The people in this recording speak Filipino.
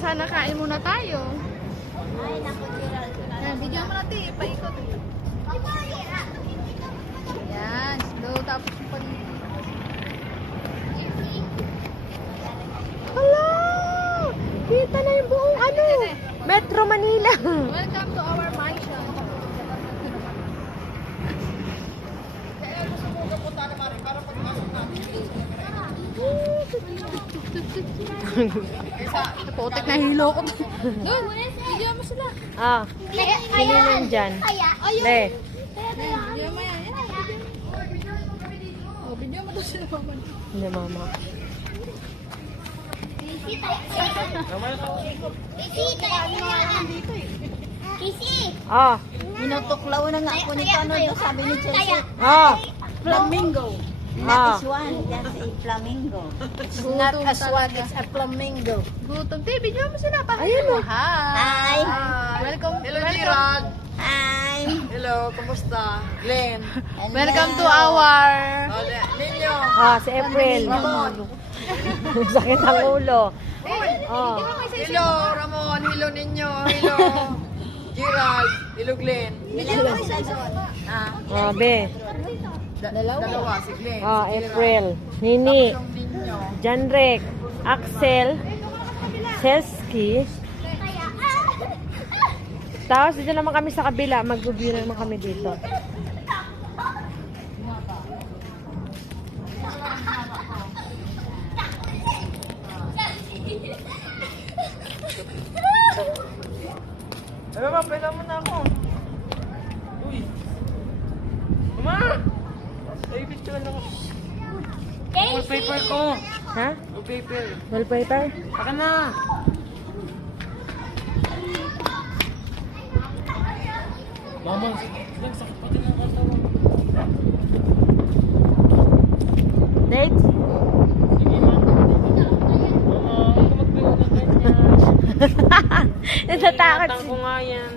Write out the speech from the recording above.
sana kain muna tayo. Ay, naku, Gerald. Yan, bigyan mo natin, paikot. Yan, slow, tapos yung paligid. Hala! Kita na yung buong ano, Metro Manila. Welcome to our mansion. Putik na hilo ko. Doon, bigyan mo sila. Ah, sino nandyan? Le. Bigyan mo yan. Oh, bigyan mo to sila mama. Hindi, mama. Ah, Minutuklaw na nga ako nito. Ano doon sabi ni Chelsea? ah, Flamingo. Ah. That is one. That's a flamingo. It's not a swan, it's a flamingo. Gutom. Te, bigyan mo sila. Ayun, oh. Hi. Hi. Welcome. Hello, welcome. Gerald. Hi. Hello, kumusta? Glenn. Welcome to our... Ninyo. ah, si April. Ramon. Sakit ang ulo. Oh. Hello, Ramon. Hello, Ninyo. Hello, Gerald. Hello, Glenn. Ah, be. Dalawa, si Glenn. Ah, si Gerald. April. Nini. Yung Ninyo. Janrek. Axel. Seski. Tapos dito naman kami sa kabila. Mag-review naman kami dito. Ay, mama, pwede mo na ako. Uy. Mama! Ay, picture lang ako. Wallpaper ko. Ha? Wallpaper. Wallpaper? Saka na. Mama, sakit pati ng katawan. Date? Sige, mama. Mama, ako magbigo ng ganyan. Natatakot Ingatan ko nga yan.